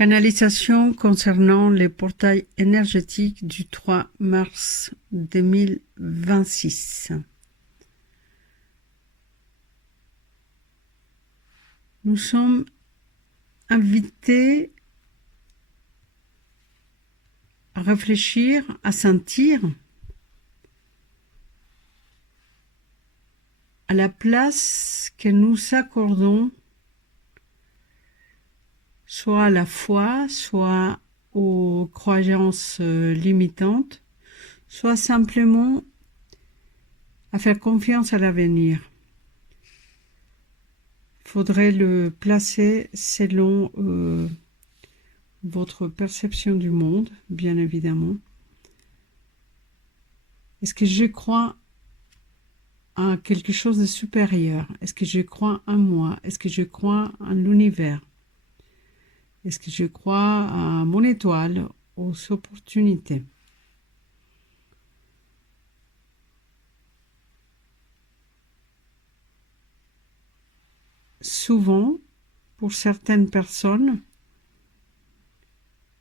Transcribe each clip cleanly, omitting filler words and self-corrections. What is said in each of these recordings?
Canalisation concernant les portails énergétiques du 3 mars 2026. Nous sommes invités à réfléchir, à sentir à la place que nous accordons soit à la foi, soit aux croyances limitantes, soit simplement à faire confiance à l'avenir. Il faudrait le placer selon votre perception du monde, bien évidemment. Est-ce que je crois à quelque chose de supérieur? Est-ce que je crois en moi? Est-ce que je crois en l'univers? Est-ce que je crois à mon étoile, aux opportunités? Souvent, pour certaines personnes,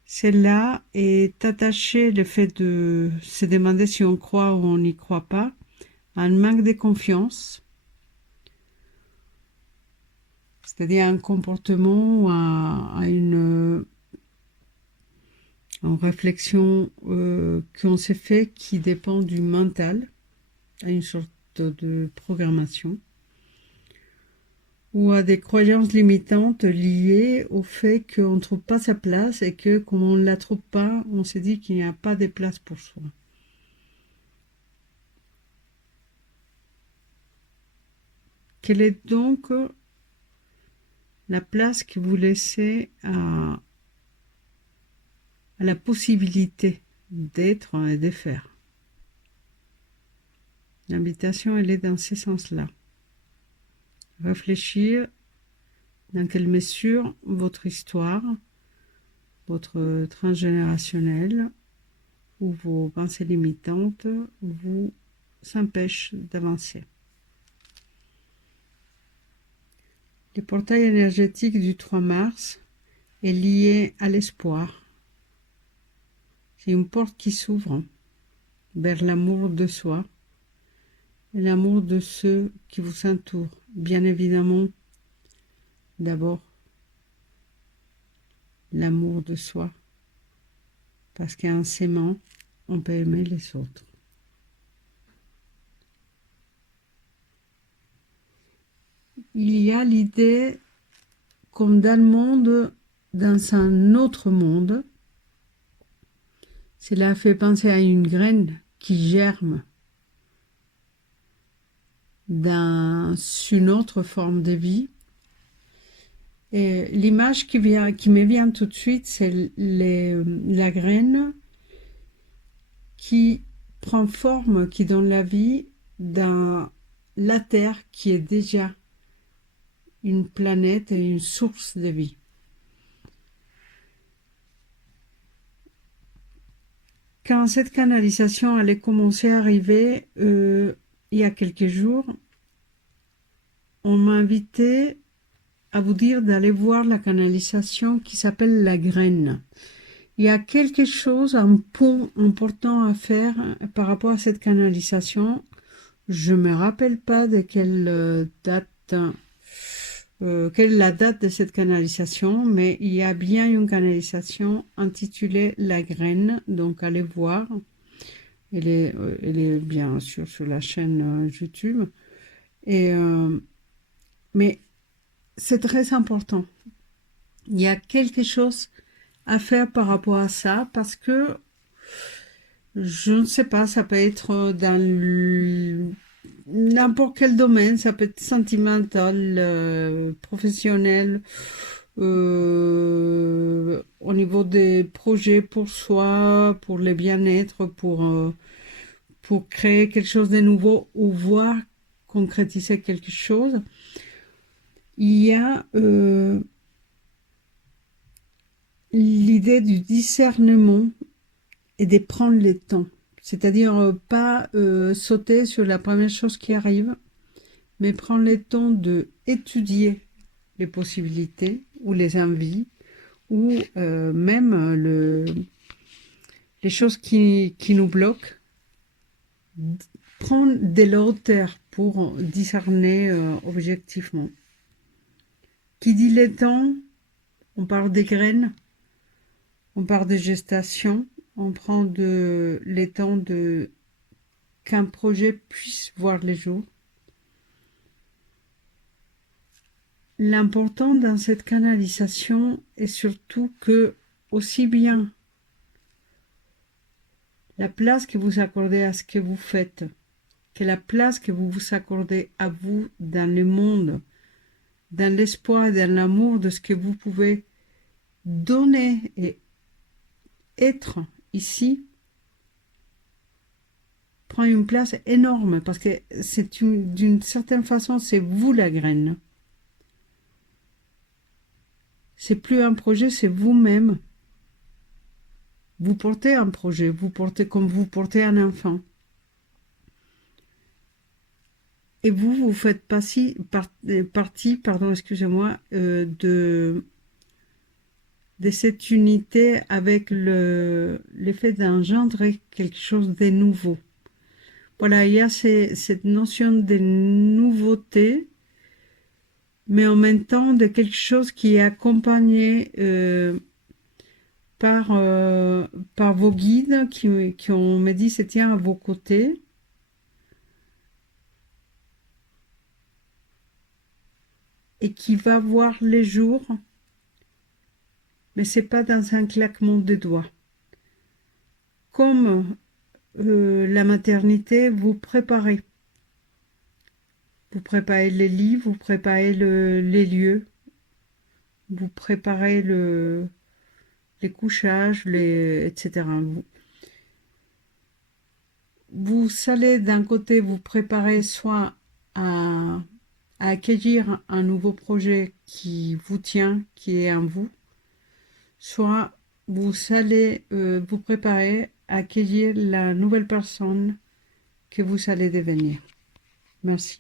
cela est attaché, le fait de se demander si on croit ou on n'y croit pas, à un manque de confiance, c'est-à-dire un comportement ou à une réflexion qu'on s'est fait qui dépend du mental, à une sorte de programmation, ou à des croyances limitantes liées au fait qu'on ne trouve pas sa place et que comme on ne la trouve pas, on se dit qu'il n'y a pas de place pour soi. Quelle est donc la place que vous laissez à la possibilité d'être et de faire? L'invitation, elle est dans ce sens-là. Réfléchir dans quelle mesure votre histoire, votre transgénérationnel ou vos pensées limitantes vous empêchent d'avancer. Le portail énergétique du 3 mars est lié à l'espoir. C'est une porte qui s'ouvre vers l'amour de soi et l'amour de ceux qui vous entourent. Bien évidemment, d'abord, l'amour de soi, parce qu'en s'aimant, on peut aimer les autres. Il y a l'idée comme dans le monde, dans un autre monde. Cela fait penser à une graine qui germe dans une autre forme de vie. Et l'image qui me vient tout de suite, c'est la graine qui prend forme, qui donne la vie dans la Terre qui est déjà une planète et une source de vie. Quand cette canalisation allait commencer à arriver, il y a quelques jours, on m'a invité à vous dire d'aller voir la canalisation qui s'appelle la graine. Il y a quelque chose, un point important à faire par rapport à cette canalisation. Je ne me rappelle pas de quelle date, quelle est la date de cette canalisation, mais il y a bien une canalisation intitulée La Graine, donc allez voir. Elle est bien sûr sur la chaîne YouTube. Mais c'est très important. Il y a quelque chose à faire par rapport à ça, parce que je ne sais pas, ça peut être dans n'importe quel domaine, ça peut être sentimental, professionnel, au niveau des projets pour soi, pour le bien-être, pour créer quelque chose de nouveau ou voir concrétiser quelque chose. Il y a l'idée du discernement et de prendre le temps. C'est-à-dire pas sauter sur la première chose qui arrive, mais prendre le temps d'étudier les possibilités ou les envies ou même les choses qui nous bloquent, prendre de la hauteur pour discerner objectivement. Qui dit les temps, on parle des graines, on parle de gestation, on prend les temps qu'un projet puisse voir les jours. L'important dans cette canalisation est surtout que, aussi bien la place que vous accordez à ce que vous faites, que la place que vous vous accordez à vous dans le monde, dans l'espoir et dans l'amour de ce que vous pouvez donner et être ici, prend une place énorme parce que d'une certaine façon, c'est vous la graine. C'est plus un projet, c'est vous-même. Vous portez un projet, vous portez comme vous portez un enfant. Et vous faites partie, excusez-moi, de cette unité avec l'effet d'engendrer quelque chose de nouveau. Voilà, il y a cette notion de nouveauté, mais en même temps de quelque chose qui est accompagné par vos guides qui ont me dit c'est tiens à vos côtés. Et qui va voir les jours, mais c'est pas dans un claquement de doigts. Comme la maternité, vous préparez les lits, vous préparez les lieux, vous préparez les couchages, etc. Vous allez d'un côté vous préparer soit à accueillir un nouveau projet qui vous tient, qui est en vous, soit vous allez vous préparer à accueillir la nouvelle personne que vous allez devenir. Merci.